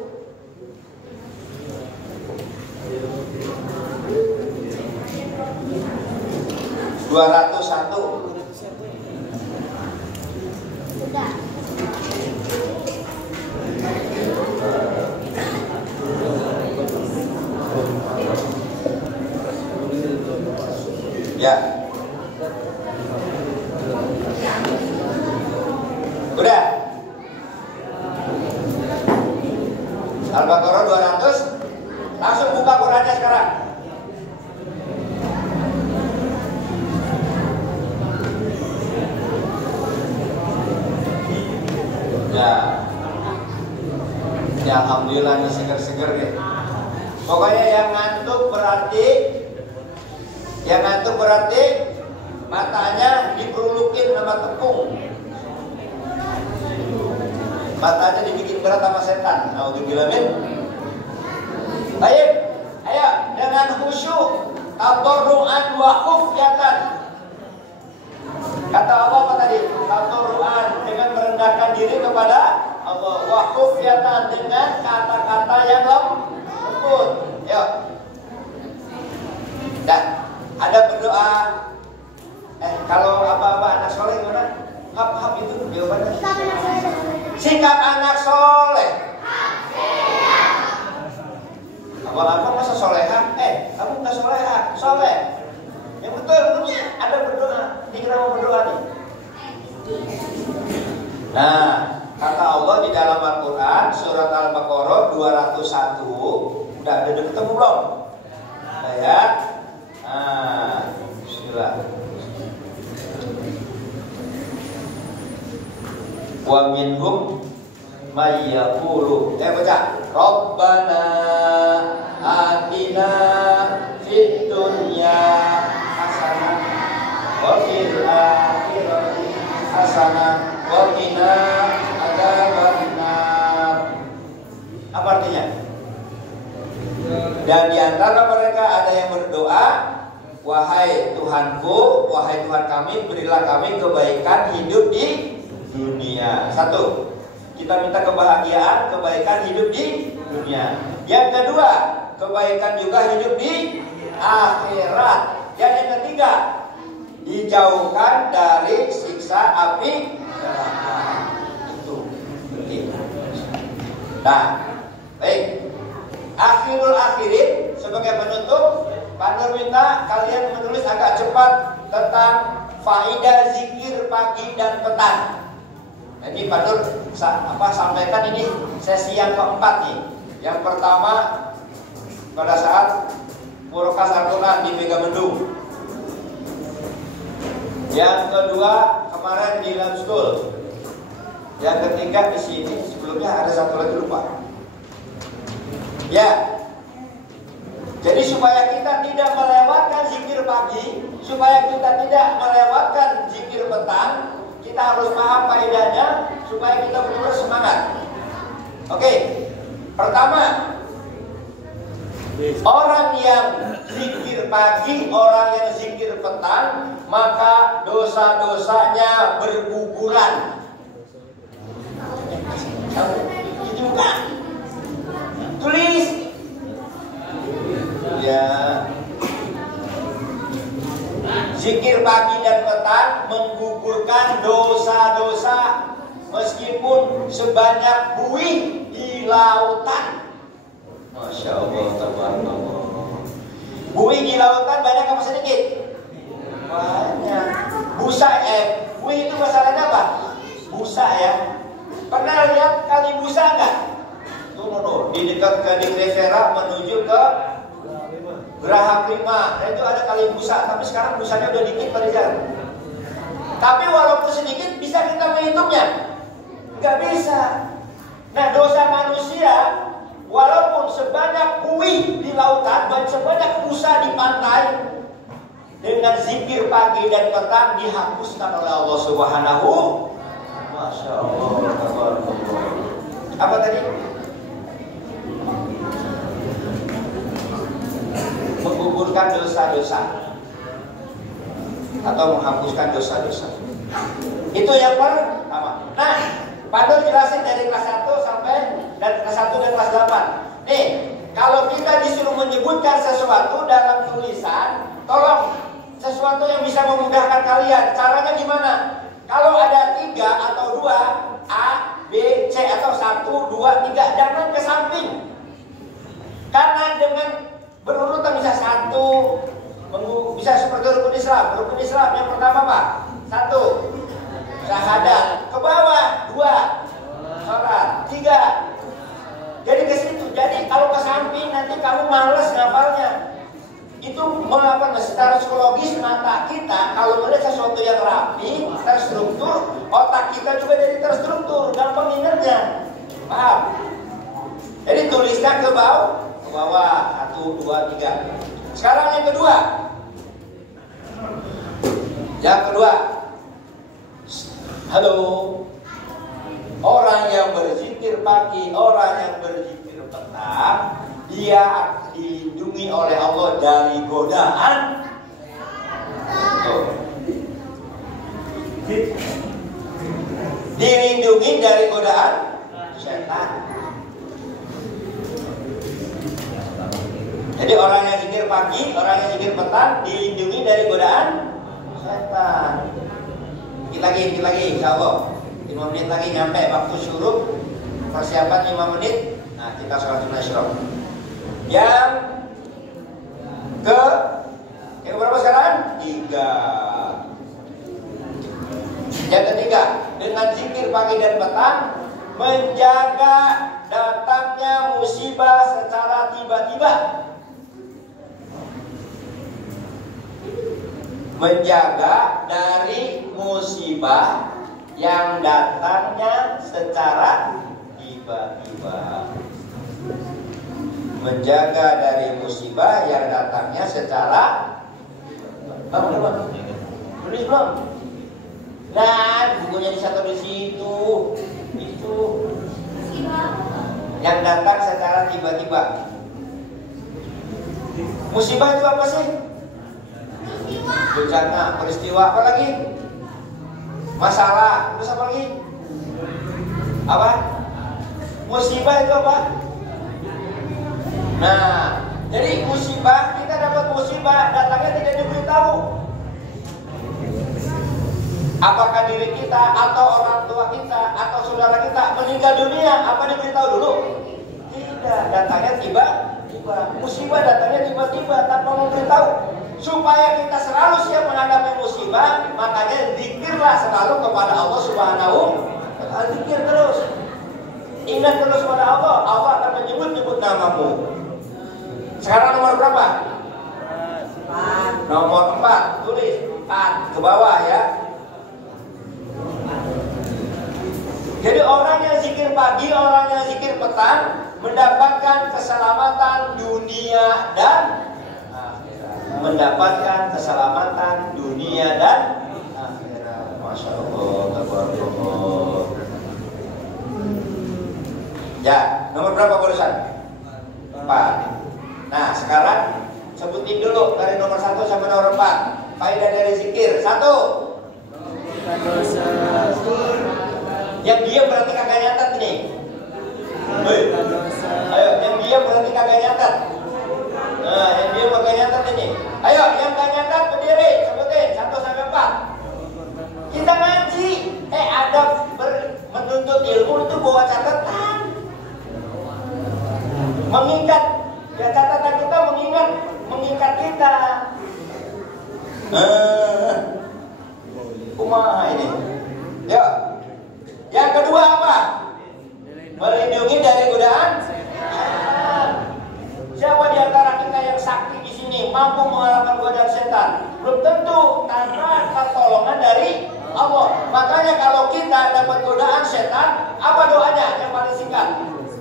Ya. Udah. Al-Baqarah 200. Langsung buka Qurannya sekarang. Ya alhamdulillah ini seger-seger deh. Pokoknya yang ngantuk berarti matanya diperulukin sama tepung. Matanya dibikin berat sama setan. Naudzubillah min. Baik, ayo dengan khusyuk, tadarruan wa khufyatan. Kata Allah apa tadi? Tadarruan, dengan merendahkan diri kepada Allah, wa khufyatan, dengan kata-kata yang lembut. Yuk. Dan ada berdoa. Kalau apa-apa anak soleh gimana? Hap itu jawabannya. Sikap anak soleh. Apa masa soleha? Kamu nggak soleha, soleh. Yang betul ada berdoa. Dikira mau berdoa nih. Nah, kata Allah di dalam Al-Quran surat Al-Baqarah 201. Udah ada ketemu belum? Nah, ya. Bismillah. Wa minhum may yaqulu, baca, Rabbana atina fid dunya hasanah wa fil akhirati hasanah wa qina adzabannar. Apa artinya? Dan di antara mereka ada yang berdoa, wahai Tuhanku, wahai Tuhan kami, berilah kami kebaikan hidup di dunia. Satu, kita minta kebahagiaan, kebaikan hidup di dunia. Yang kedua, kebaikan juga hidup di akhirat. Dan yang ketiga, dijauhkan dari siksa api neraka. Itu penting. Nah, baik. Akhirul akhirin, sebagai penutup, Pak Nur minta kalian menulis agak cepat tentang faidah zikir pagi dan petang. Jadi Pak Nur sampaikan ini sesi yang keempat nih. Yang pertama pada saat Murokas Al-Quran di Megamendung. Yang kedua kemarin di Lam School. Yang ketiga di sini, sebelumnya ada satu lagi lupa. Ya. Jadi supaya kita tidak melewatkan zikir pagi, supaya kita tidak melewatkan zikir petang, kita harus paham faedahnya supaya kita benar-benar semangat. Oke, pertama, orang yang zikir pagi, orang yang zikir petang, maka dosa-dosanya berguguran. Itu kan? Tulis. Ya. Zikir pagi dan petang menggugurkan dosa-dosa meskipun sebanyak buih di lautan. Masya Allah, tabarakallah. Buih di lautan banyak apa sedikit? Banyak. Busa, buih itu masalahnya apa? Busa ya. Pernah lihat kali busa enggak? Tuh, di dekat ke Rivera menuju ke Geraha Prima. Nah, itu ada kali busa, tapi sekarang busanya udah dikit pada jalan. Tapi walaupun sedikit bisa kita menghitungnya? Nggak bisa. Nah, dosa manusia walaupun sebanyak buih di lautan dan sebanyak busa di pantai, dengan zikir pagi dan petang dihapuskan oleh Allah Subhanahu. Masya Allah. Apa tadi? Menggugurkan dosa-dosa atau menghapuskan dosa-dosa. Itu yang pertama. Nah, Pandu jelasin dari kelas 1 sampai dan kelas 1 dan kelas 8. Nih, kalau kita disuruh menyebutkan sesuatu dalam tulisan, tolong sesuatu yang bisa memudahkan kalian. Caranya gimana? Kalau ada 3 atau 2, A, B, C atau 1, 2, 3, jangan ke samping. Karena dengan berurutan bisa 1, bisa seperti rukun Islam. Rukun Islam yang pertama apa? 1, syahadat. Ke bawah 2, sholat. 3. Jadi ke situ. Jadi kalau ke samping nanti kamu malas ngapalnya. Itu mengapa secara psikologis mata kita kalau melihat sesuatu yang rapi, terstruktur, otak kita juga jadi terstruktur, gampang ingatnya. Paham? Jadi tuliskan ke bawah. Ke bawah 1, 2, 3. Sekarang yang kedua. Yang kedua. Halo. Orang yang berzikir pagi, orang yang berzikir petang, dia dilindungi oleh Allah dari godaan. Dilindungi dari godaan setan. Jadi orang yang zikir pagi, orang yang zikir petang dilindungi dari godaan setan. Dikit lagi, insya Allah 5 menit lagi nyampe waktu syuruk. Persiapan 5 menit. Nah, kita sholat sunnah isyraq. Yang berapa sekarang? 3. Yang ketiga, dengan zikir pagi dan petang menjaga datangnya musibah secara tiba-tiba. Menjaga dari musibah yang datangnya secara tiba-tiba. Menjaga dari musibah yang datangnya secara tulis belum? Nah, bukunya disatu di situ. Itu yang datang secara tiba-tiba. Musibah itu apa sih? Bencana, peristiwa, apa lagi? Masalah, terus apa lagi? Apa? Musibah itu apa? Nah, jadi musibah, kita dapat musibah, datangnya tidak diberitahu. Apakah diri kita, atau orang tua kita, atau saudara kita meninggal dunia, apa diberitahu dulu? Tidak, datangnya tiba-tiba. Musibah datangnya tiba-tiba, tanpa memberitahu. Supaya kita selalu siap menghadapi musibah, makanya zikirlah selalu kepada Allah Subhanahu wa ta'ala. Zikir terus. Ingat terus pada Allah, Allah akan menyebut-nyebut namamu. Sekarang nomor berapa? 4. Nomor 4, tulis 4 ke bawah ya. Jadi orang yang zikir pagi, orang yang zikir petang mendapatkan keselamatan dunia dan mendapatkan keselamatan dunia dan akhirat. Masya Allah, tabarakallah. Ya, nomor berapa barusan? 4. Nah, sekarang sebutin dulu dari nomor 1 sampai nomor 4. Faedah dari zikir. 1. Yang diam berarti kagak nyatet nih. Ayo, yang diam berarti kagak nyatet. Nah, yang diam kagak nyatet ini. Ayo, yang kagak nyatet berdiri, sebutin 1 sampai 4. Kita ngaji, ada menuntut ilmu itu bawa catatan. Mengikat, ya catatan kita mengikat kita. Kumaha ini? Ya. Yang kedua apa? Melindungi dari godaan. Siapa di antara kita yang sakti di sini mampu mengalahkan godaan setan? Belum tentu, karena pertolongan dari Allah. Makanya kalau kita dapat godaan setan, apa doanya yang paling singkat?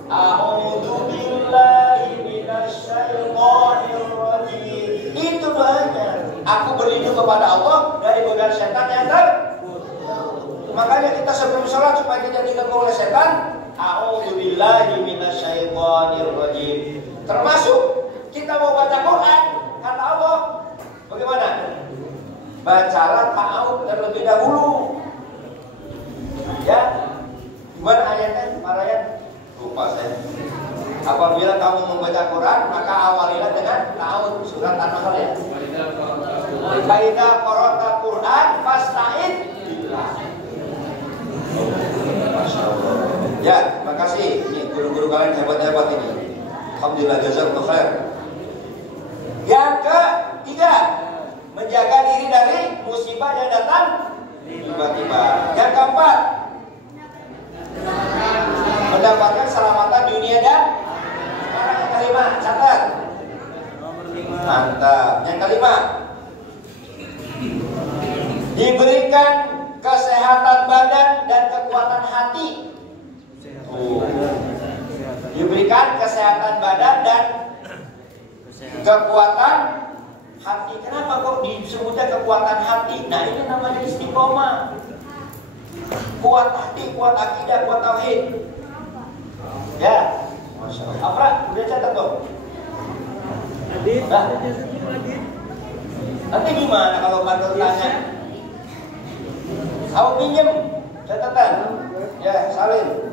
A'udzubillahi minasyaitonir rajim. Itu doanya. Aku berlindung kepada Allah dari godaan setan yang Makanya kita sebelum sholat supaya tidak diganggu oleh setan, a'udzubillahi minasyaitonir rajim. Termasuk kita mau baca Quran, kata Allah, bagaimana? Bacalah ta'awud terlebih dahulu. Ya, gimana ayatnya? Ayat lupa saya. Apabila kamu membaca Quran, maka awalilah dengan ta'awud. Surat An-Nahl ya. Faidza qara'ta Quran fasta'id billah. Ya, terima kasih. Ini guru-guru kalian hebat-hebat ini. Alhamdulillah, jazakumullah khair. Yang ketiga, menjaga diri dari musibah yang datang tiba-tiba. Yang keempat, mendapatkan keselamatan dunia dan sekarang yang kelima, catat. Mantap. Yang kelima, diberikan kesehatan badan dan kekuatan hati. Diberikan kesehatan badan dan kekuatan hati. Kenapa kok disebutnya kekuatan hati? Nah, ini namanya istiqomah. Kuat hati, kuat akidah, kuat tauhid. Ya, Masya Allah. Afra, udah catat dong. Nah, nanti gimana kalau kantor tanya? Aku pinjem catatan. Ya, salin.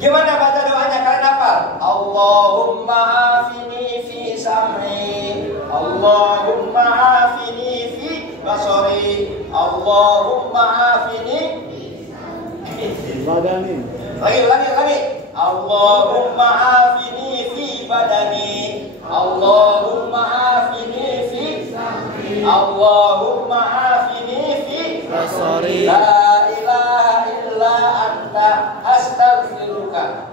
Gimana baca doanya? Kalian hafal? Allahumma afini fi sam'i, Allahumma afini fi basari, Allahumma afini badani. Lagi. Allahumma afini fi badani, Allahumma afini fi sam'i, Allahumma afini fi basari. La ilaha illa anta astaghfiruka.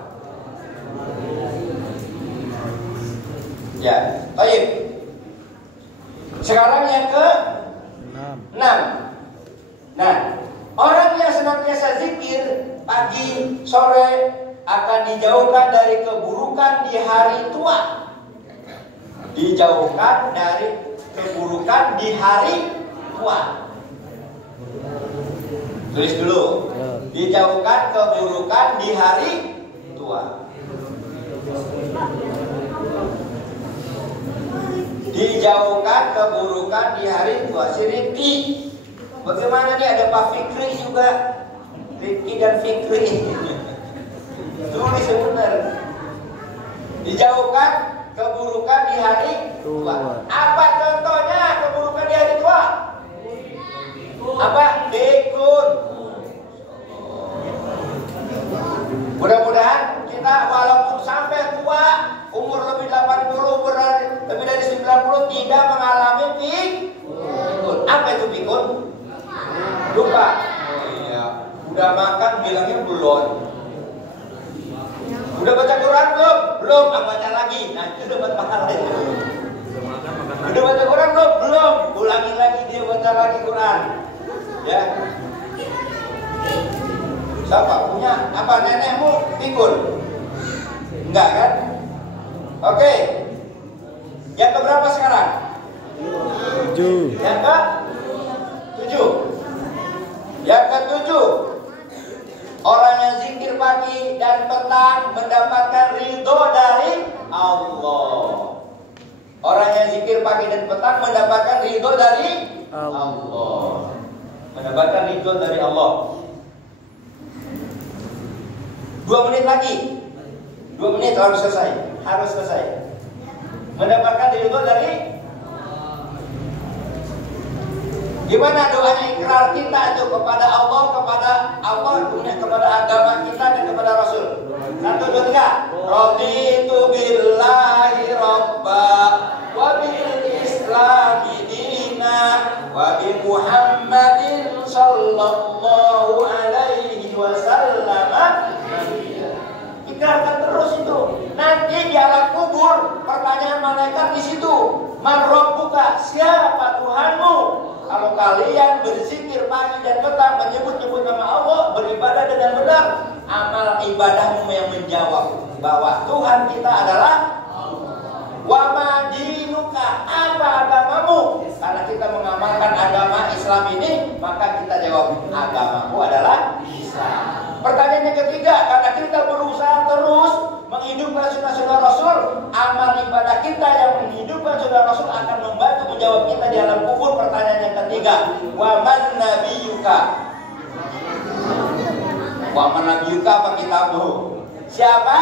Ya, baik. Sekarang yang ke-6. Nah, orang yang senantiasa zikir pagi, sore akan dijauhkan dari keburukan di hari tua. Dijauhkan dari keburukan di hari tua. Tulis dulu. Dijauhkan keburukan di hari tua. Dijauhkan keburukan di hari tua. Si Rifki, bagaimana nih? Ada Pak Fikri juga. Rifki dan Fikri. Tulis benar. Dijauhkan keburukan di hari tua. Apa contohnya keburukan di hari tua? Apa? Dekun. Mudah-mudahan kita walaupun sampai tua, umur lebih 80, umur lebih dari 90 tidak mengalami pikun. Apa itu pikun? Lupa. Iya. Udah makan bilangnya belum. Udah baca Quran belum? Belum. Baca lagi. Nah, itu dapat pahala itu. Udah baca Quran belum? Belum. Ulangi lagi, dia baca lagi Quran. Ya. Siapa punya apa? Nenekmu pikun? Enggak kan? Oke. Yang keberapa sekarang? 7. Yang ke-7. Yang ke-7. Orang yang zikir pagi dan petang mendapatkan ridho dari Allah. Orang yang zikir pagi dan petang mendapatkan ridho dari Allah. Mendapatkan ridho dari Allah. 2 menit lagi. 2 menit harus selesai. Harus selesai. Mendapatkan ridho dari. Gimana doanya ikrar kita itu kepada Allah, kemudian kepada agama kita dan kepada Rasul. 1, 2, 3. Raditu billahi robba wa bil islami dina wa bi Muhammadin sallallahu alaihi wasallam. Ikrarkan terus itu. Nanti di alam kubur pertanyaan malaikat di situ. Man rabbuka? Siapa Tuhanmu? Kalau kalian berzikir pagi dan petang, menyebut-nyebut nama Allah, beribadah dengan benar, amal ibadahmu yang menjawab bahwa Tuhan kita adalah wa madinuka, apa agamamu? Karena kita mengamalkan agama Islam ini, maka kita jawab agamamu adalah Islam. Pertanyaan yang ketiga, karena kita berusaha terus menghidupkan sunnah-sunnah Rasul, amal ibadah kita yang menghidupkan sunnah Rasul akan membantu menjawab kita di alam kubur. Pertanyaan yang ketiga, wa man nabiyuka? Wa man nabiyuka apa kitabmu? Siapa?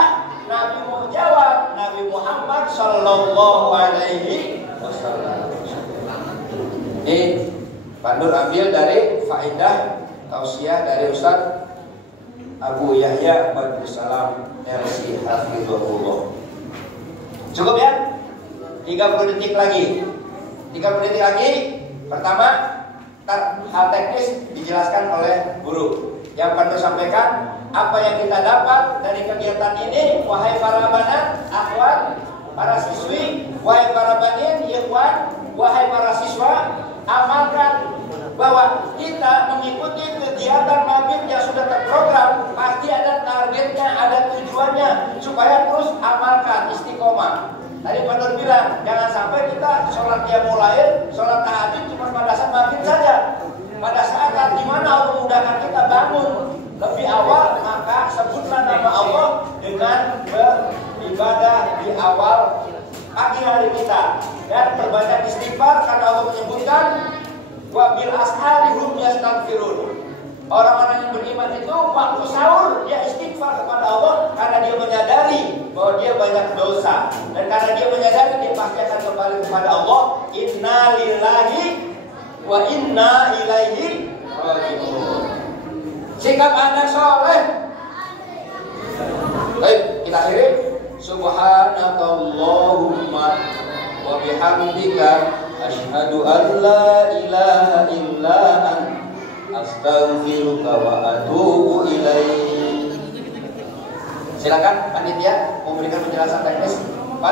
Nabi mau jawab, Nabi Muhammad sallallahu alaihi wasallam. Ini Pandur ambil dari faedah tausiah dari Ustaz Abu Yahya Badrussalam RC Hafizahullah. Cukup ya? 30 detik lagi. 30 detik lagi. Pertama, hal teknis dijelaskan oleh guru. Yang Pandu sampaikan, apa yang kita dapat dari kegiatan ini, wahai para banat, akhwat, para siswi, wahai para banin, ikhwan, wahai para siswa, amalkan bahwa kita mengikuti kegiatan mabit yang sudah terprogram, pasti ada targetnya, ada tujuannya, supaya terus amalkan istiqomah. Tadi Pak Nur bilang, jangan sampai kita sholat qiyamul lail, sholat tahajud cuma pada saat mabit saja. Pada saat di mana Allah memudahkan kita bangun lebih awal, maka sebutlah nama Allah dengan beribadah di awal pagi hari kita, dan berbanyak istighfar karena Allah menyebutkan wa bil ashari hum yastaghfirun. Orang-orang yang beriman itu waktu sahur dia istighfar kepada Allah karena dia menyadari bahwa dia banyak dosa, dan karena dia menyadari dia pasti akan kembali kepada Allah. Inna lillahi wa inna ilaihi raji'un. Sikap Anda soleh. Baik, kita akhiri. Subhanakallahumma wa bihamdika asyhadu an la ilaha illa anta astaghfiruka wa atubu ilaik. Silakan panitia memberikan penjelasan teknis.